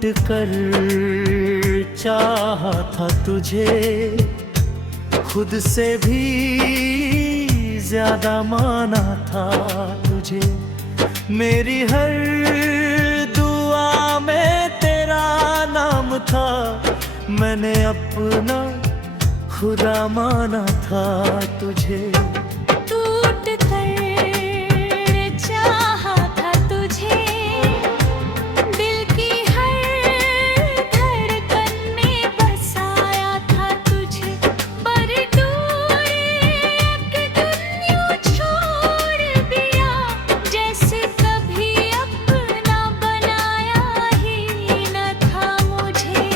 टूट कर चाहा था तुझे, खुद से भी ज्यादा माना था तुझे। मेरी हर दुआ में तेरा नाम था, मैंने अपना खुदा माना था तुझे। टूट कर चाहा था तुझे, दिल की हर धड़कन में बसाया था तुझे। पर दूर एक दिन यूं छोड़ दिया, जैसे कभी अपना बनाया ही न था मुझे।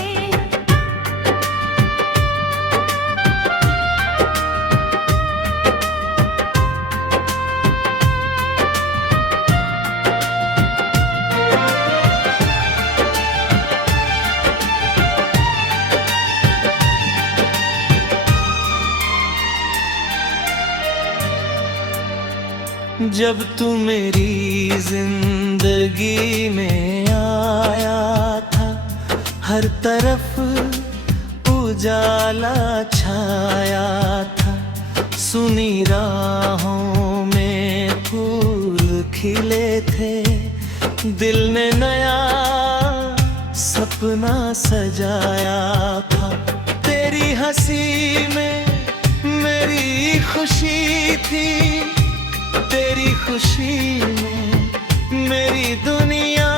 जब तू मेरी जिंदगी में आया था, हर तरफ उजाला छाया था। सुनी राहों में फूल खिले थे, दिल ने नया सपना सजाया था। तेरी हंसी में मेरी खुशी थी, तेरी खुशी में मेरी दुनिया।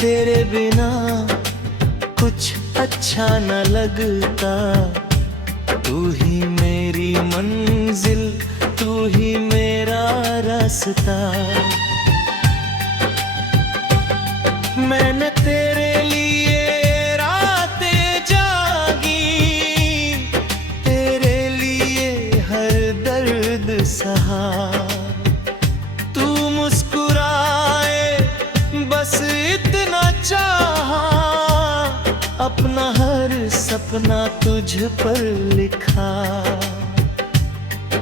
तेरे बिना कुछ अच्छा न लगता, तू ही मेरी मंजिल, तू ही मेरा रास्ता। मैंने तेरे लिए रातें जागी, तेरे लिए हर दर्द सहा। तू मुस्कुराए बस इतना चाहा, अपना हर सपना तुझ पर लिखा।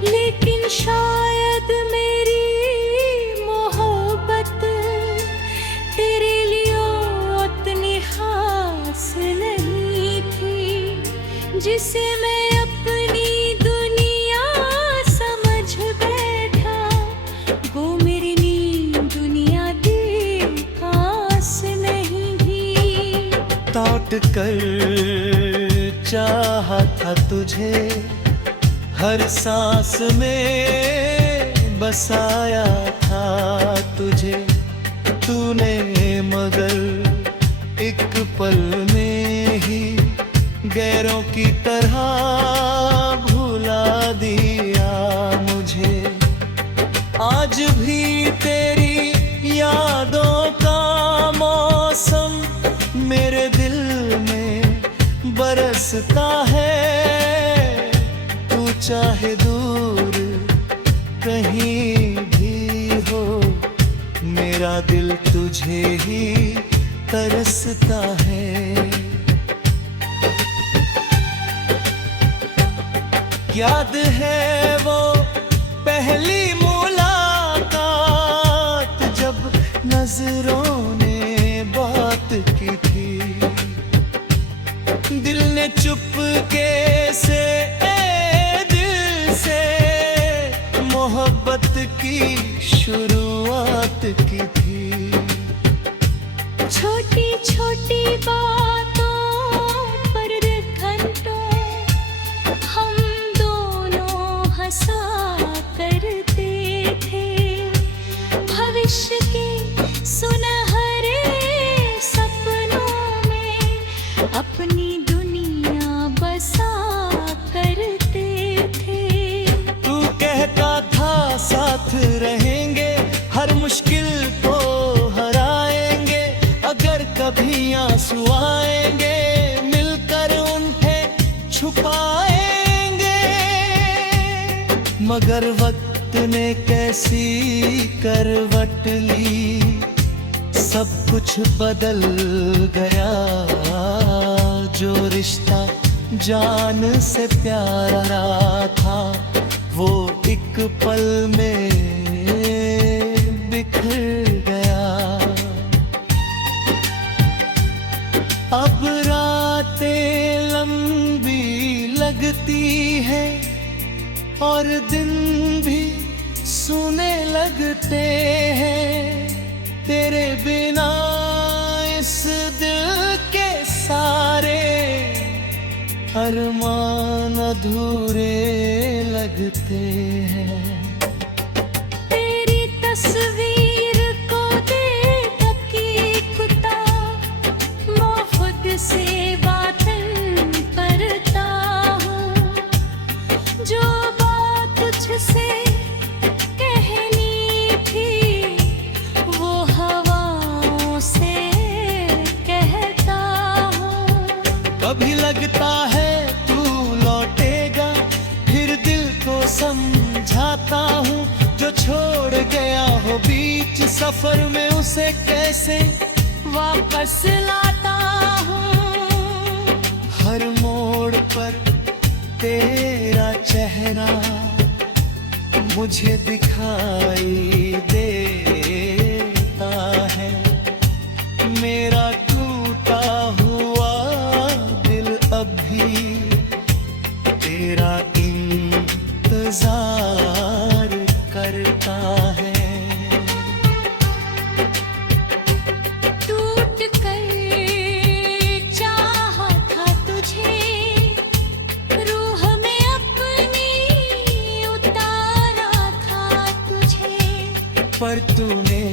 लेकिन शायद मेरी मोहब्बत तेरे लिए उतनी खास नहीं थी, जिसे मैं अपनी दुनिया समझ बैठा। वो मेरी नींद दुनिया की खास नहीं थी। लौट कर चाहा था तुझे, हर सांस में बसाया था तुझे। तूने मगर एक पल में ही गैरों की तरह भुला दिया मुझे। आज भी तेरी यादों का मौसम मेरे दिल में बरसता है। तू चाहे दूर कहीं भी हो, मेरा दिल तुझे ही तरसता है। याद है वो पहली मुलाकात, जब नजरों ने बात की थी। दिल ने चुपके से दिल से मोहब्बत की शुरुआत की थी। छोटी छोटी बातों पर घंटों हम दोनों हंसा करते थे। भविष्य के सुनहरे सपनों में अपनी दुनिया बसा करते थे। तू कहता था साथ रहेंगे, हर मुश्किल को हराएंगे। अगर कभी आंसू आएंगे, मिलकर उन्हें छुपाएंगे। मगर वक्त ने कैसी करवट ली, सब कुछ बदल गया। जो रिश्ता जान से प्यारा था, वो एक पल में बिखर गया। लगते हैं तेरे बिना इस दिल के सारे अरमान अधूरे लगते हैं। तेरी तस्वीर को देख के खुदा मैं खुद से बातें करता हूँ। जो बात तुझसे कहनी थी वो हवाओं से कहता हूँ। कभी लगता है तू लौटेगा, फिर दिल को समझाता हूँ। जो छोड़ गया हो बीच सफर में उसे कैसे वापस लाता हूँ। हर मोड़ पर तेरा चेहरा मुझे दिखाई देता है। मेरा टूटा हुआ दिल अब भी तेरा इंतजार करता है। टूट कर चाहा था तुझे, रूह में अपनी उतारा था तुझे। पर तूने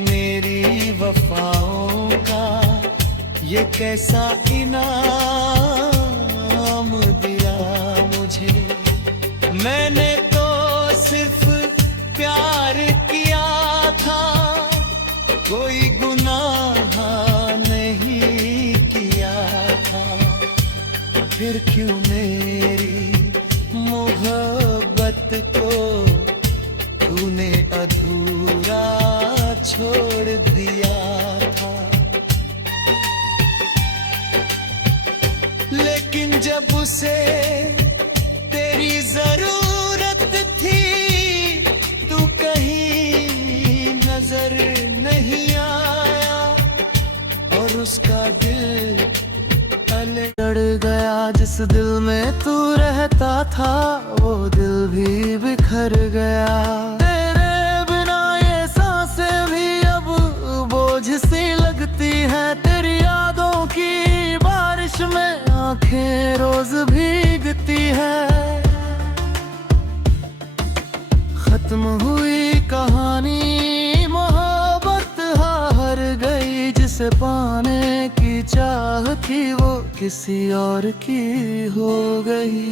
मेरी वफाओं का ये कैसा इनाम दिया मुझे। मैंने तो सिर्फ प्यार किया था, कोई गुनाह नहीं किया था। फिर क्यों मेरी मोहब्बत को तूने अधूरा छोड़ दिया था। लेकिन जब उसे तेरी जरूरत थी तू कहीं नजर नहीं आया, और उसका दिल लड़ गया। जिस दिल में तू रहता था वो दिल भी बिखर गया। तेरे बिना ये सांसें भी अब बोझ सी लगती हैं। तेरी यादों की बारिश में आंखें रोज भीगती है। खत्म हुई कहानी मोहब्बत हार गई। जिसे पाने की चाह थी वो किसी और की हो गई।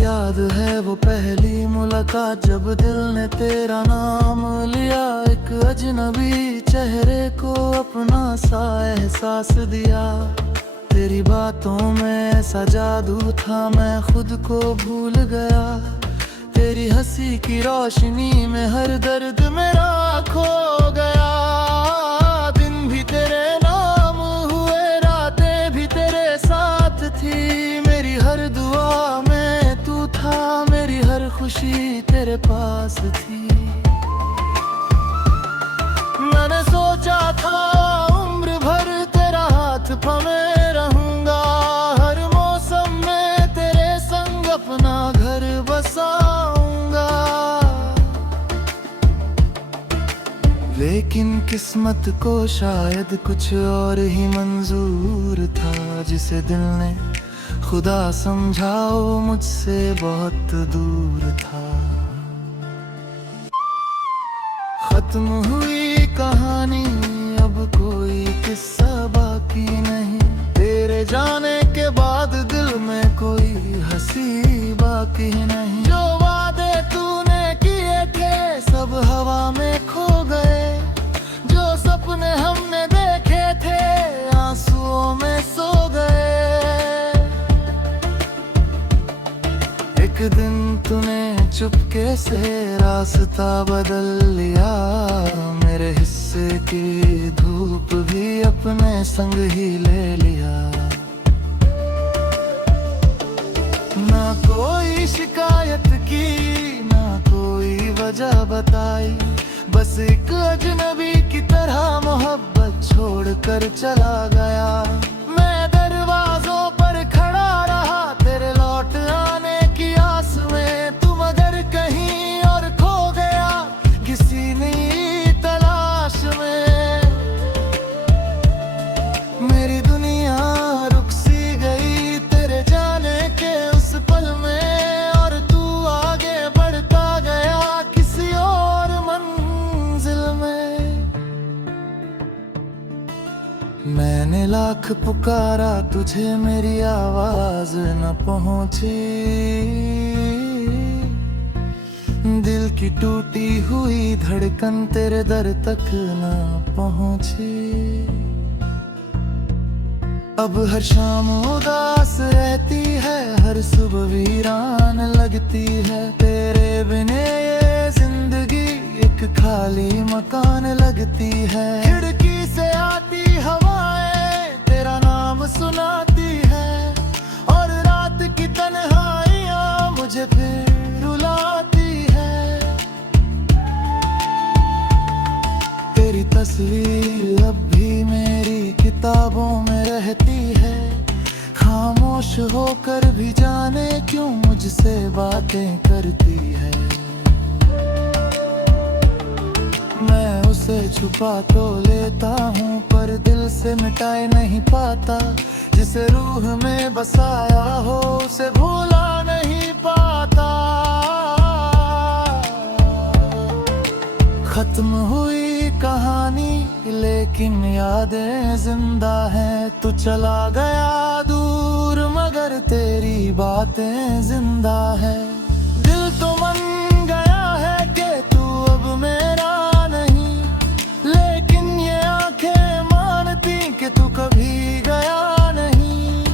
याद है वो पहली मुलाकात जब दिल ने तेरा नाम लिया। एक अजनबी चेहरे को अपना सा एहसास दिया। तेरी बातों में ऐसा जादू था मैं खुद को भूल गया। तेरी हंसी की रोशनी में हर दर्द मेरा खो गया। दिन भी तेरे नाम हुए, रातें भी तेरे साथ थी। मेरी हर दुआ में तू था, मेरी हर खुशी तेरे पास थी। मैंने सोचा था उम्र भर तेरा हाथ थामे रहूंगा। हर मौसम में तेरे संग अपना घर बसाऊंगा। लेकिन किस्मत को शायद कुछ और ही मंजूर था। जिसे दिल ने खुदा समझाओ मुझसे बहुत दूर था। खत्म हुई कहानी अब कोई किस्सा बाकी नहीं। तेरे जाने के बाद दिल में कोई हंसी बाकी नहीं। जो वादे तूने किए थे सब हवा में खो गए। जो सपने हमने देखे थे आंसुओं में सो गए। एक दिन तूने चुपके से रास्ता बदल लिया। मेरे हिस्से की धूप भी अपने संग ही ले लिया। ना कोई शिकायत की ना कोई वजह बताई। बस एक अजनबी की तरह मोहब्बत छोड़ कर चला गया। मैं दरवाजों पर खड़ा रहा तेरे लौट आने की आस में। तू मगर मैंने लाख पुकारा तुझे मेरी आवाज न पहुंची। दिल की टूटी हुई धड़कन तेरे दर तक न पहुंची। अब हर शाम उदास रहती है, हर सुबह वीरान लगती है। तेरे बिने ये जिंदगी एक खाली मकान लगती है। खिड़की से आती हवाएं तेरा नाम सुनाती है, और रात की तन्हाइयां मुझे फिर रुलाती है। तेरी तस्वीर अब भी मेरी किताबों में रहती है। खामोश होकर भी जाने क्यों मुझसे बातें करती है। मैं उसे छुपा तो लेता हूँ पर दिल से मिटाए नहीं पाता। जिसे रूह में बसाया हो उसे भूला नहीं पाता। खत्म हुई कहानी लेकिन यादें जिंदा हैं। तू चला गया दूर मगर तेरी बातें जिंदा है। दिल तो मन गया है कि तू अब मेरा नहीं, लेकिन ये आंखें मानती कि तू कभी गया नहीं।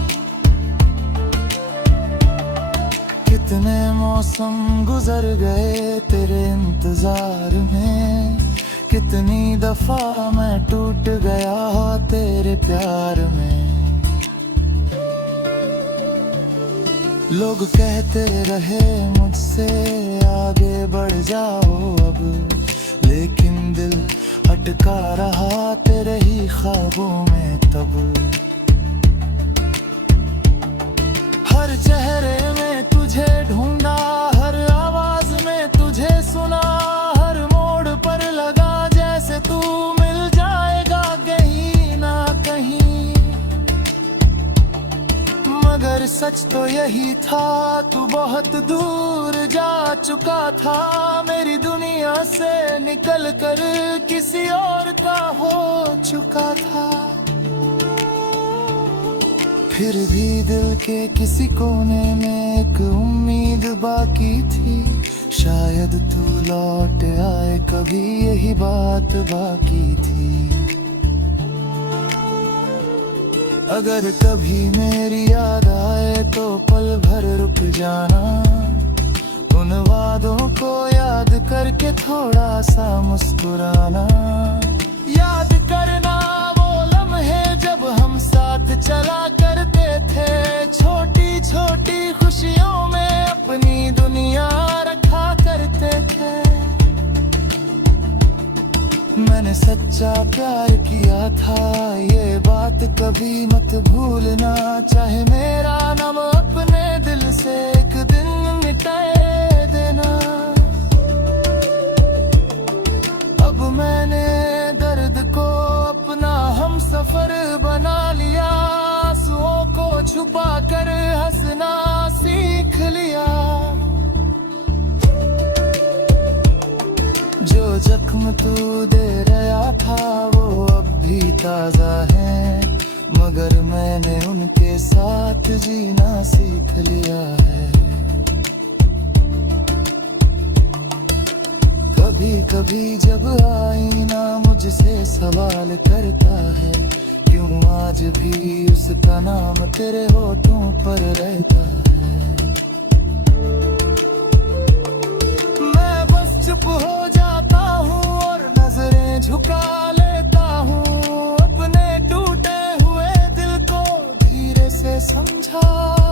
कितने मौसम गुजर गए तेरे इंतजार में, कितनी दफा मैं टूट गया तेरे प्यार में। लोग कहते रहे मुझसे आगे बढ़ जाओ अब, लेकिन दिल अटका रहा तेरे ही ख्वाबों में तब। हर चेहरे में तुझे ढूंढा, हर आवाज में तुझे सुना। हर मोड़ पर लगा जैसे तू मिल जाएगा कहीं ना कहीं। मगर सच तो यही था तू बहुत दूर जा चुका था। मेरी दुनिया से निकल कर किसी और का हो चुका था। फिर भी दिल के किसी कोने में एक उम्मीद बाकी थी। शायद तू लौट आए कभी, यही बात बाकी थी। अगर कभी मेरी याद आए तो पल भर रुक जाना। उन वादों को याद करके थोड़ा सा मुस्कुराना। याद करना वो लम्हे जब हम साथ चला करते थे। छोटी छोटी खुशियों में अपनी दुनिया रखा करते थे। मैंने सच्चा प्यार किया था, ये बात कभी मत भूलना। चाहे मेरा नाम अपने दिल से एक दिन मिटाए देना। अब मैंने दर्द को अपना हम सफर बना लिया। आंसुओं को छुपा कर हंसना सीख लिया। जो जख्म तू दे रहा था वो अब भी ताजा है, मगर मैंने उनके साथ जीना सीख लिया है। कभी कभी जब आईना मुझसे सवाल करता है, क्यों आज भी उसका नाम तेरे होठों पर रहता है। मैं बस चुप हो जाता हूँ और नजरें झुका लेता हूँ। अपने टूटे हुए दिल को धीरे से समझा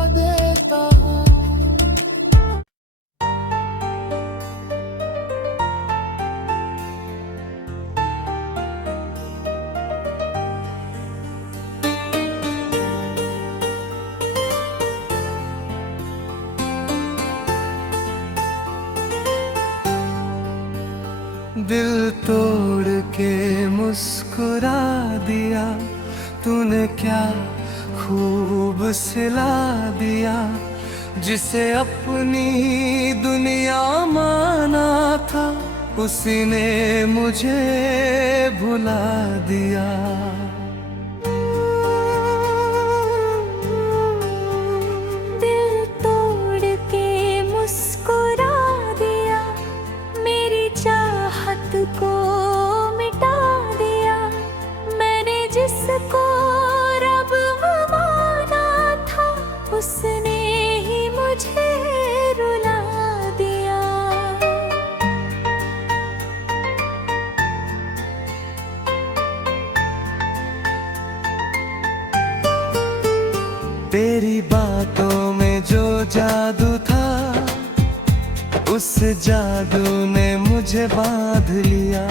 देता हूँ। दिल तोड़ के मुस्कुरा दिया तूने, क्या खूब सिला दिया। जिसे अपनी दुनिया माना था उसी ने मुझे भुला दिया। तेरी बातों में जो जादू था, उस जादू ने मुझे बांध लिया।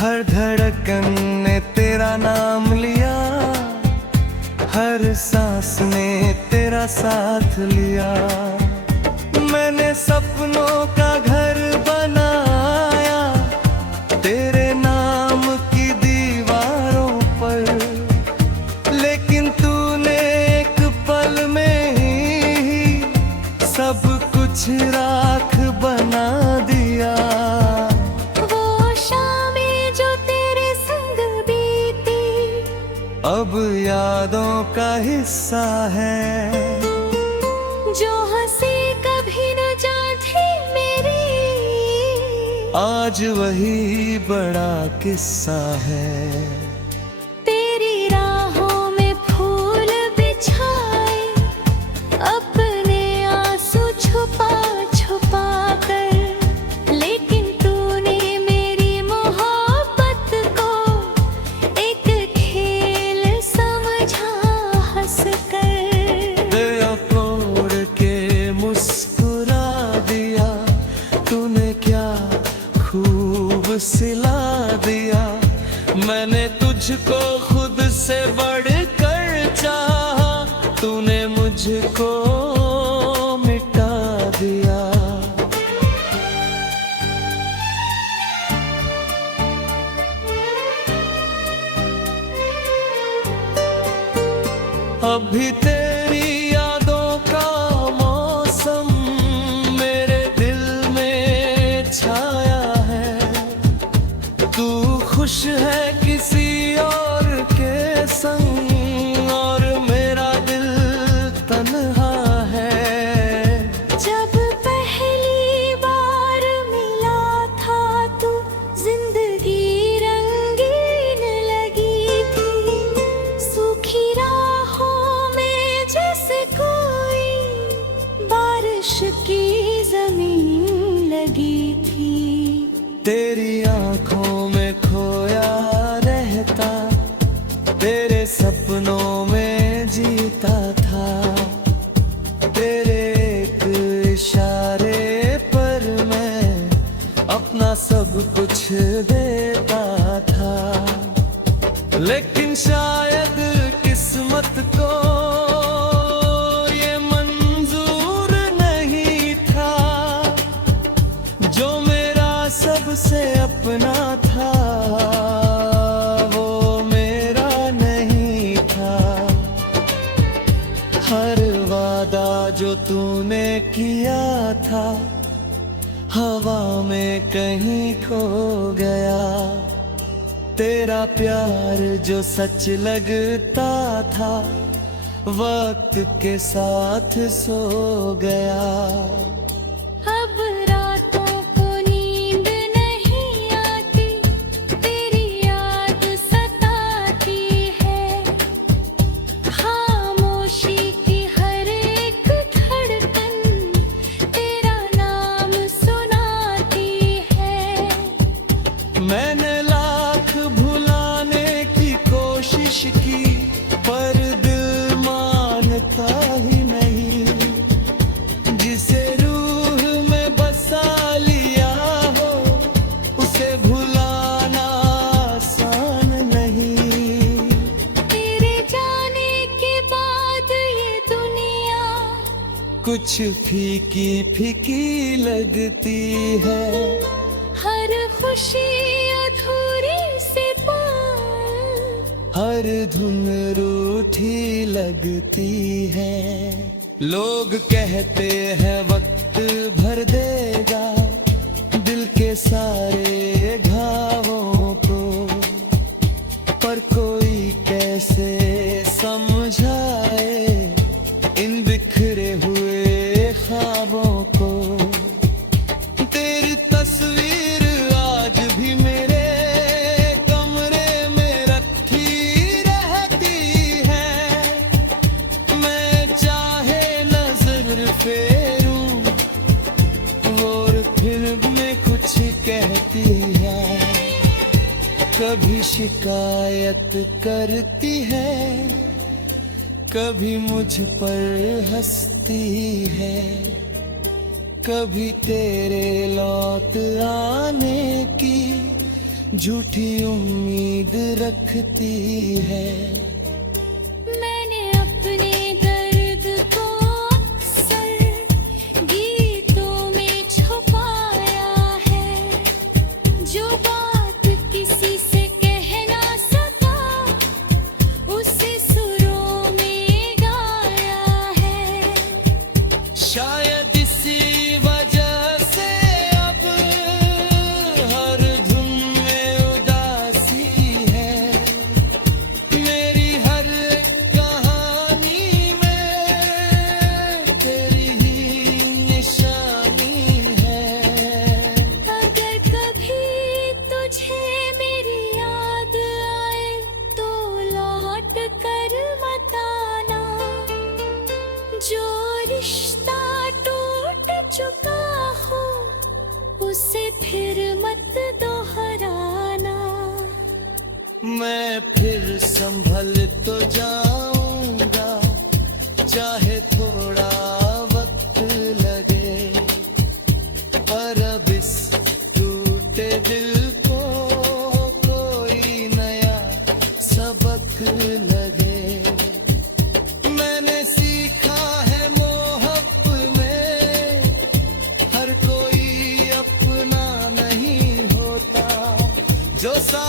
हर धड़कन ने तेरा नाम लिया, हर सांस ने तेरा साथ लिया। मैंने सपनों का घर बनाया तेरे नाम की दीवारों पर, लेकिन तूने एक पल में ही सब कुछ राख बना दिया। वो शामें जो तेरे संग बीती अब यादों का हिस्सा है, जो हंसी कभी न जाती मेरी, आज वही बड़ा किस्सा है। तेरी राहों में फूल बिछाए अपने आंसू छुपा छुपा कर, लेकिन तूने मेरी मोहब्बत को एक खेल समझा हंस कर। दिया तोड़ के मुस्कुरा दिया तूने, क्या खूब सिला दिया। मैंने तुझको खुद से बढ़कर चाहा, तूने मुझको मिटा दिया। अभी तेरी यादों का मौसम मेरे दिल में छाया है। तू खुश है किसी और के संग, और मेरा दिल तन्हा है। जब पहली बार मिला था तू, जिंदगी रंगीन लगी थी। सूखी राहों में जैसे कोई बारिश की जमीन लगी थी। तेरी आंखों में खोया रहता, तेरे सपनों में जीता था। तेरे एक इशारे पर मैं अपना सब कुछ देता था, लेकिन शायद किस्मत को ये मंजूर नहीं था। जो मेरा सबसे अपना था, वो मेरा नहीं था। हर वादा जो तूने किया था, हवा में कहीं खो गया। तेरा प्यार जो सच लगता था, वक्त के साथ सो गया। अब रातों को नींद नहीं आती, तेरी याद सताती है। खामोशी की हर एक धड़कन तेरा नाम सुनाती है। मैंने लाख भुलाने की कोशिश की, पर दिल मानता ही नहीं। जिसे रूह में बसा लिया हो, उसे भुलाना आसान नहीं। तेरे जाने के बाद ये दुनिया कुछ फीकी फीकी लगती है। हर खुशी अधूरी से पार, हर धुन रूठी लगती है। लोग कहते हैं वक्त भर देगा दिल के सारे घावों को, पर कोई कैसे समझाए इन बिखरे हुए ख्वाबों को। तेरी तस्वीर आज भी मेरे कमरे में रखी रहती है। मैं चाहे नजर फेरूं, और फिर मैं कुछ कहती है। कभी शिकायत करती है, कभी मुझ पर हंसती है, कभी तेरे लौट आने की झूठी उम्मीद रखती है। मैंने अपने दर्द को अक्सर गीतों में छुपाया है, जो बात किसी से कह ना सका उसे सुरों में गाया है। शायद इसी वजह से अब हर धुन में उदासी है, मेरी हर कहानी में तेरी ही निशानी है। अगर कभी तुझे मेरी याद आए तो लौट कर मत आना, जो रिश्ता टूट चुका हो उसे फिर मत दोहराना। मैं फिर संभल तो जाऊंगा, चाहे थोड़ा वक्त लगे, पर अब इस टूटे दिल को कोई नया सबक लगे। मैंने सीखा है मोहब्बत में हर कोई अपना नहीं होता, जो सा